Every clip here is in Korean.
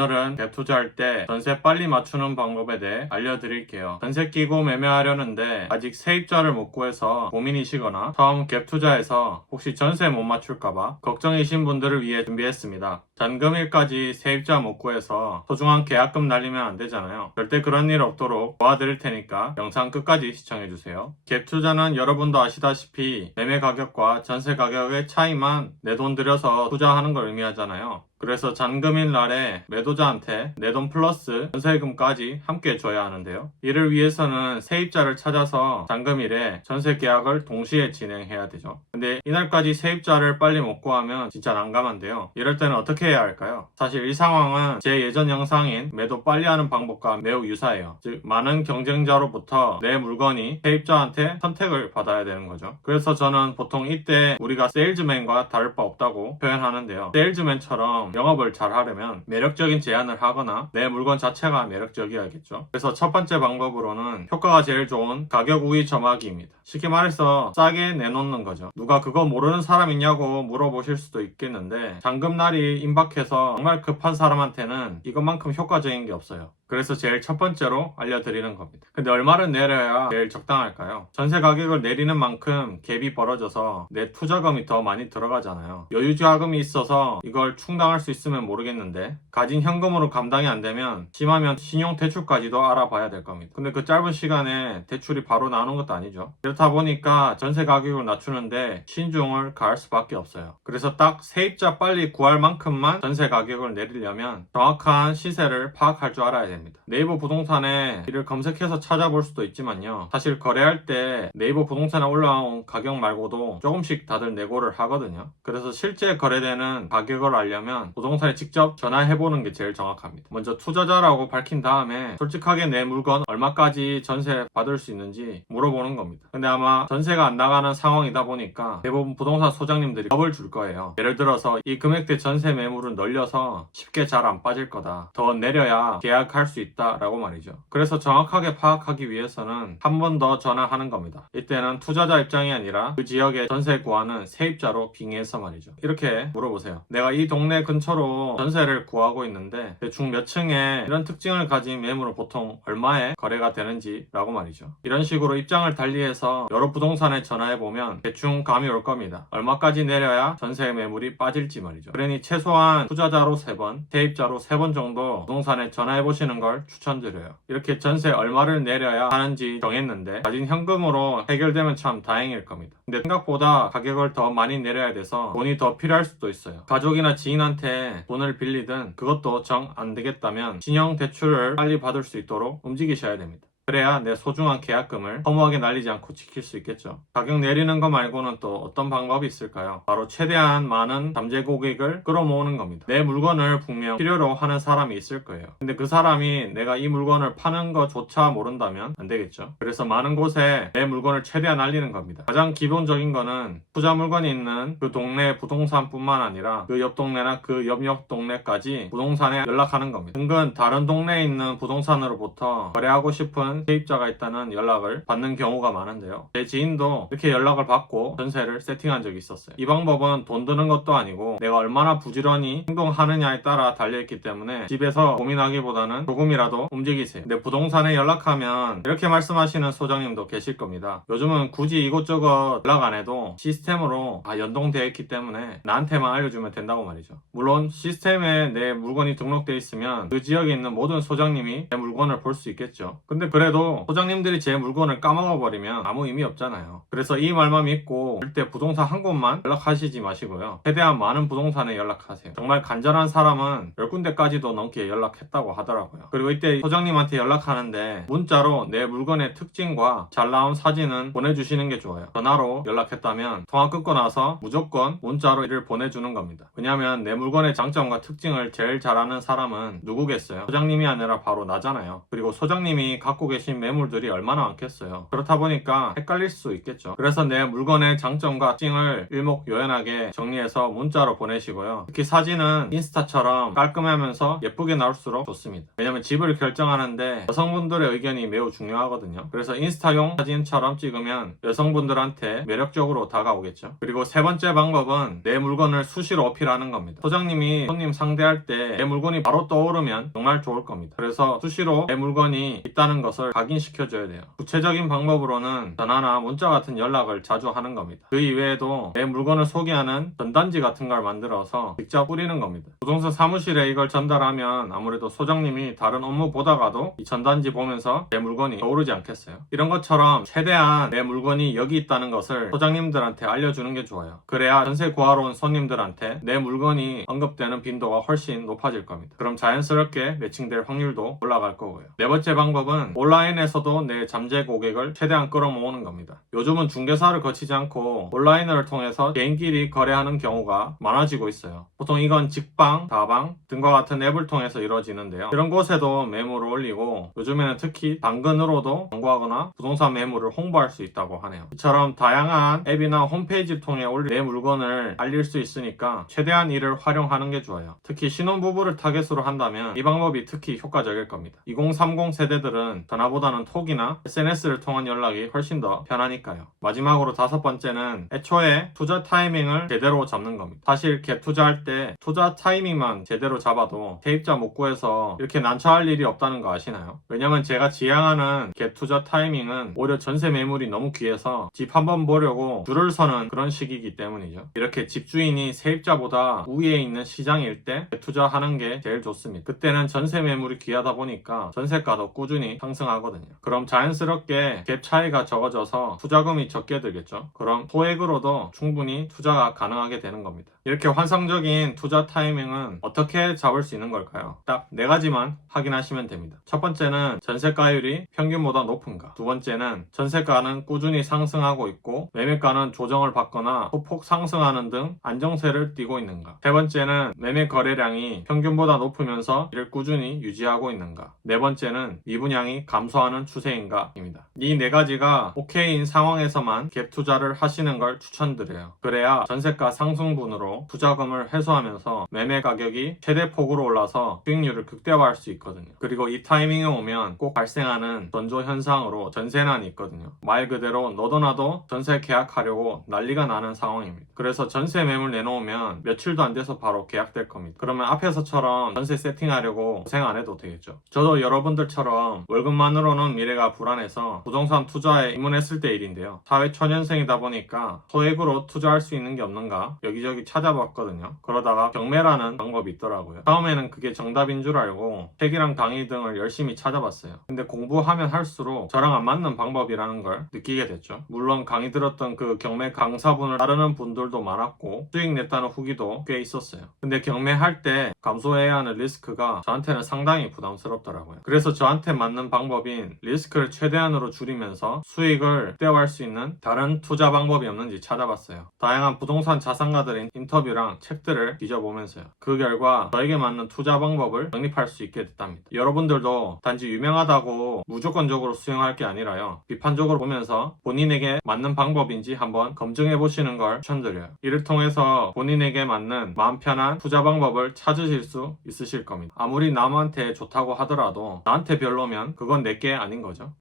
오늘은 갭 투자할 때 전세 빨리 맞추는 방법에 대해 알려드릴게요. 전세 끼고 매매하려는데 아직 세입자를 못 구해서 고민이시거나 처음 갭 투자해서 혹시 전세 못 맞출까봐 걱정이신 분들을 위해 준비했습니다. 잔금일까지 세입자 못 구해서 소중한 계약금 날리면 안 되잖아요. 절대 그런 일 없도록 도와드릴 테니까 영상 끝까지 시청해주세요. 갭 투자는 여러분도 아시다시피 매매 가격과 전세 가격의 차이만 내 돈 들여서 투자하는 걸 의미하잖아요. 그래서 잔금일 날에 매도자한테 내 돈 플러스 전세금까지 함께 줘야 하는데요. 이를 위해서는 세입자를 찾아서 잔금일에 전세 계약을 동시에 진행해야 되죠. 근데 이날까지 세입자를 빨리 못 구하면 진짜 난감한데요. 이럴 때는 어떻게 해야 할까요? 사실 이 상황은 제 예전 영상인 매도 빨리 하는 방법과 매우 유사해요. 즉 많은 경쟁자로부터 내 물건이 세입자한테 선택을 받아야 되는 거죠. 그래서 저는 보통 이때 우리가 세일즈맨과 다를 바 없다고 표현하는데요. 세일즈맨처럼 영업을 잘 하려면 매력적인 제안을 하거나 내 물건 자체가 매력적이어야겠죠. 그래서 첫 번째 방법으로는 효과가 제일 좋은 가격 우위 점하기입니다. 쉽게 말해서 싸게 내놓는 거죠. 누가 그거 모르는 사람 있냐고 물어보실 수도 있겠는데 잔금날이 임박해서 정말 급한 사람한테는 이것만큼 효과적인 게 없어요. 그래서 제일 첫 번째로 알려드리는 겁니다. 근데 얼마를 내려야 제일 적당할까요? 전세 가격을 내리는 만큼 갭이 벌어져서 내 투자금이 더 많이 들어가잖아요. 여유자금이 있어서 이걸 충당할 수 있으면 모르겠는데 가진 현금으로 감당이 안 되면 심하면 신용대출까지도 알아봐야 될 겁니다. 근데 그 짧은 시간에 대출이 바로 나오는 것도 아니죠. 그렇다 보니까 전세 가격을 낮추는데 신중을 가할 수밖에 없어요. 그래서 딱 세입자 빨리 구할 만큼만 전세 가격을 내리려면 정확한 시세를 파악할 줄 알아야 됩니다. 네이버 부동산에 이를 검색해서 찾아볼 수도 있지만요. 사실 거래할 때 네이버 부동산에 올라온 가격 말고도 조금씩 다들 내고를 하거든요. 그래서 실제 거래되는 가격을 알려면 부동산에 직접 전화해보는 게 제일 정확합니다. 먼저 투자자라고 밝힌 다음에 솔직하게 내 물건 얼마까지 전세 받을 수 있는지 물어보는 겁니다. 근데 아마 전세가 안 나가는 상황이다 보니까 대부분 부동산 소장님들이 겁을 줄 거예요. 예를 들어서 이 금액대 전세 매물은 널려서 쉽게 잘 안 빠질 거다. 더 내려야 계약할 수 있다 라고 말이죠. 그래서 정확하게 파악하기 위해서는 한 번 더 전화하는 겁니다. 이때는 투자자 입장이 아니라 그 지역에 전세 구하는 세입자로 빙의해서 말이죠. 이렇게 물어보세요. 내가 이 동네 근처로 전세를 구하고 있는데 대충 몇 층에 이런 특징을 가진 매물은 보통 얼마에 거래가 되는지 라고 말이죠. 이런 식으로 입장을 달리해서 여러 부동산에 전화해보면 대충 감이 올 겁니다. 얼마까지 내려야 전세 매물이 빠질지 말이죠. 그러니 최소한 투자자로 3번, 세입자로 3번 정도 부동산에 전화해보시는 걸 추천드려요. 이렇게 전세 얼마를 내려야 하는지 정했는데 가진 현금으로 해결되면 참 다행일 겁니다. 근데 생각보다 가격을 더 많이 내려야 돼서 돈이 더 필요할 수도 있어요. 가족이나 지인한테 돈을 빌리든 그것도 정 안 되겠다면 신용대출을 빨리 받을 수 있도록 움직이셔야 됩니다. 그래야 내 소중한 계약금을 허무하게 날리지 않고 지킬 수 있겠죠. 가격 내리는 거 말고는 또 어떤 방법이 있을까요? 바로 최대한 많은 잠재 고객을 끌어모으는 겁니다. 내 물건을 분명 필요로 하는 사람이 있을 거예요. 근데 그 사람이 내가 이 물건을 파는 거조차 모른다면 안 되겠죠. 그래서 많은 곳에 내 물건을 최대한 알리는 겁니다. 가장 기본적인 거는 투자 물건이 있는 그 동네 부동산뿐만 아니라 그 옆 동네나 그 옆 동네까지 부동산에 연락하는 겁니다. 은근 다른 동네에 있는 부동산으로부터 거래하고 싶은 세입자가 있다는 연락을 받는 경우가 많은데요. 제 지인도 이렇게 연락을 받고 전세를 세팅한 적이 있었어요. 이 방법은 돈 드는 것도 아니고 내가 얼마나 부지런히 행동하느냐에 따라 달려있기 때문에 집에서 고민하기보다는 조금이라도 움직이세요. 근데 부동산에 연락하면 이렇게 말씀하시는 소장님도 계실 겁니다. 요즘은 굳이 이것저것 연락 안 해도 시스템으로 다 연동되어 있기 때문에 나한테만 알려주면 된다고 말이죠. 물론 시스템에 내 물건이 등록되어 있으면 그 지역에 있는 모든 소장님이 내 물건을 볼 수 있겠죠. 근데 그래도 소장님들이 제 물건을 까먹어버리면 아무 의미 없잖아요. 그래서 이 말만 믿고 절대 부동산 한 곳만 연락하시지 마시고요. 최대한 많은 부동산에 연락하세요. 정말 간절한 사람은 10군데까지도 넘게 연락했다고 하더라고요. 그리고 이때 소장님한테 연락하는데 문자로 내 물건의 특징과 잘 나온 사진은 보내주시는 게 좋아요. 전화로 연락했다면 통화 끊고 나서 무조건 문자로 이를 보내주는 겁니다. 왜냐하면 내 물건의 장점과 특징을 제일 잘 아는 사람은 누구겠어요? 소장님이 아니라 바로 나잖아요. 그리고 소장님이 갖고 계신 매물들이 얼마나 많겠어요. 그렇다 보니까 헷갈릴 수 있겠죠. 그래서 내 물건의 장점과 특징을 일목요연하게 정리해서 문자로 보내시고요. 특히 사진은 인스타처럼 깔끔하면서 예쁘게 나올수록 좋습니다. 왜냐면 집을 결정하는데 여성분들의 의견이 매우 중요하거든요. 그래서 인스타용 사진처럼 찍으면 여성분들한테 매력적으로 다가오겠죠. 그리고 세 번째 방법은 내 물건을 수시로 어필하는 겁니다. 소장님이 손님 상대할 때 내 물건이 바로 떠오르면 정말 좋을 겁니다. 그래서 수시로 내 물건이 있다는 것을 각인시켜줘야 돼요. 구체적인 방법으로는 전화나 문자 같은 연락을 자주 하는 겁니다. 그 이외에도 내 물건을 소개하는 전단지 같은 걸 만들어서 직접 뿌리는 겁니다. 부동산 사무실에 이걸 전달하면 아무래도 소장님이 다른 업무 보다가도 이 전단지 보면서 내 물건이 떠오르지 않겠어요. 이런 것처럼 최대한 내 물건이 여기 있다는 것을 소장님들한테 알려주는 게 좋아요. 그래야 전세 구하러 온 손님들한테 내 물건이 언급되는 빈도가 훨씬 높아질 겁니다. 그럼 자연스럽게 매칭될 확률도 올라갈 거고요. 네 번째 방법은 온라인에서도 내 잠재 고객을 최대한 끌어모으는 겁니다. 요즘은 중개사를 거치지 않고 온라인을 통해서 개인끼리 거래하는 경우가 많아지고 있어요. 보통 이건 직방, 다방 등과 같은 앱을 통해서 이루어지는데요. 이런 곳에도 매물을 올리고 요즘에는 특히 당근으로도 광고하거나 부동산 매물을 홍보할 수 있다고 하네요. 이처럼 다양한 앱이나 홈페이지를 통해 올린 내 물건을 알릴 수 있으니까 최대한 이를 활용하는 게 좋아요. 특히 신혼부부를 타겟으로 한다면 이 방법이 특히 효과적일 겁니다. 2030 세대들은 전화보다는 톡이나 SNS를 통한 연락이 훨씬 더 편하니까요. 마지막으로 다섯 번째는 애초에 투자 타이밍을 제대로 잡는 겁니다. 사실 갭 투자할 때 투자 타이밍만 제대로 잡아도 세입자 못 구해서 이렇게 난처할 일이 없다는 거 아시나요? 왜냐면 제가 지향하는 갭 투자 타이밍은 오히려 전세 매물이 너무 귀해서 집 한번 보려고 줄을 서는 그런 시기이기 때문이죠. 이렇게 집주인이 세입자보다 우위에 있는 시장일 때 갭 투자하는 게 제일 좋습니다. 그때는 전세 매물이 귀하다 보니까 전세가도 꾸준히 상승하거든요. 그럼 자연스럽게 갭 차이가 적어져서 투자금이 적게 들겠죠. 그럼 소액으로도 충분히 투자가 가능하게 되는 겁니다. 이렇게 환상적인 투자 타이밍은 어떻게 잡을 수 있는 걸까요? 딱 네 가지만 확인하시면 됩니다. 첫 번째는 전세가율이 평균보다 높은가. 두 번째는 전세가는 꾸준히 상승하고 있고 매매가는 조정을 받거나 소폭 상승하는 등 안정세를 띠고 있는가. 세 번째는 매매 거래량이 평균보다 높으면서 이를 꾸준히 유지하고 있는가. 네 번째는 미분양이 감소하는 추세인가 입니다. 이 네 가지가 오케이인 상황에서만 갭 투자를 하시는 걸 추천드려요. 그래야 전세가 상승분으로 투자금을 회수하면서 매매 가격이 최대폭으로 올라서 수익률을 극대화할 수 있거든요. 그리고 이 타이밍에 오면 꼭 발생하는 전조 현상으로 전세난이 있거든요. 말 그대로 너도 나도 전세 계약하려고 난리가 나는 상황입니다. 그래서 전세 매물 내놓으면 며칠도 안 돼서 바로 계약될 겁니다. 그러면 앞에서처럼 전세 세팅하려고 고생 안 해도 되겠죠. 저도 여러분들처럼 월급만으로는 미래가 불안해서 부동산 투자에 입문했을 때 일인데요. 사회초년생이다 보니까 소액으로 투자할 수 있는 게 없는가 여기저기 찾아봤거든요. 그러다가 경매라는 방법이 있더라고요. 처음에는 그게 정답인 줄 알고 책이랑 강의 등을 열심히 찾아봤어요. 근데 공부하면 할수록 저랑 안 맞는 방법이라는 걸 느끼게 됐죠. 물론 강의 들었던 그 경매 강사분을 따르는 분들도 많았고 수익 냈다는 후기도 꽤 있었어요. 근데 경매할 때 감수해야 하는 리스크가 저한테는 상당히 부담스럽더라고요. 그래서 저한테 맞는 방법인 리스크를 최대한으로 줄이면서 수익을 극대화할 수 있는 다른 투자 방법이 없는지 찾아봤어요. 다양한 부동산 자산가들의 인터뷰랑 책들을 뒤져보면서요. 그 결과 저에게 맞는 투자 방법을 정립할 수 있게 됐답니다. 여러분들도 단지 유명하다고 무조건적으로 수용할 게 아니라요. 비판적으로 보면서 본인에게 맞는 방법인지 한번 검증해 보시는 걸 추천드려요. 이를 통해서 본인에게 맞는 마음 편한 투자 방법을 찾으실 수 있으실 겁니다. 아무리 남한테 좋다고 하더라도 나한테 별로면 그건 내게 아닌 거죠.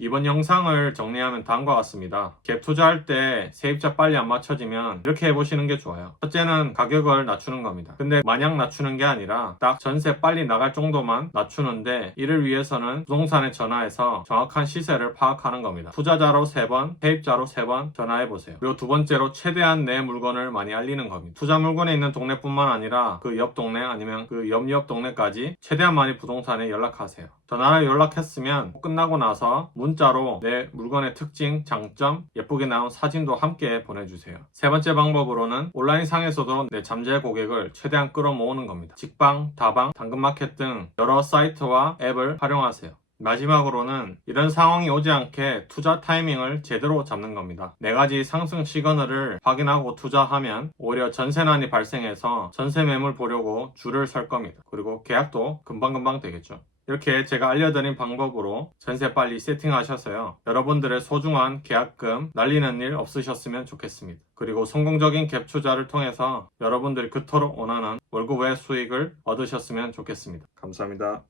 이번 영상을 정리하면 다음과 같습니다. 갭 투자할 때 세입자 빨리 안 맞춰지면 이렇게 해보시는 게 좋아요. 첫째는 가격을 낮추는 겁니다. 근데 마냥 낮추는 게 아니라 딱 전세 빨리 나갈 정도만 낮추는데 이를 위해서는 부동산에 전화해서 정확한 시세를 파악하는 겁니다. 투자자로 3번, 세입자로 3번 전화해보세요. 그리고 두 번째로 최대한 내 물건을 많이 알리는 겁니다. 투자 물건에 있는 동네뿐만 아니라 그 옆 동네 아니면 그 옆 동네까지 최대한 많이 부동산에 연락하세요. 전화를 연락했으면 끝나고 나서 문자로 내 물건의 특징, 장점, 예쁘게 나온 사진도 함께 보내주세요. 세 번째 방법으로는 온라인 상에서도 내 잠재 고객을 최대한 끌어모으는 겁니다. 직방, 다방, 당근마켓 등 여러 사이트와 앱을 활용하세요. 마지막으로는 이런 상황이 오지 않게 투자 타이밍을 제대로 잡는 겁니다. 네 가지 상승 시그널을 확인하고 투자하면 오히려 전세난이 발생해서 전세 매물 보려고 줄을 설 겁니다. 그리고 계약도 금방금방 되겠죠. 이렇게 제가 알려드린 방법으로 전세 빨리 세팅하셔서요. 여러분들의 소중한 계약금 날리는 일 없으셨으면 좋겠습니다. 그리고 성공적인 갭 투자를 통해서 여러분들이 그토록 원하는 월급 외 수익을 얻으셨으면 좋겠습니다. 감사합니다.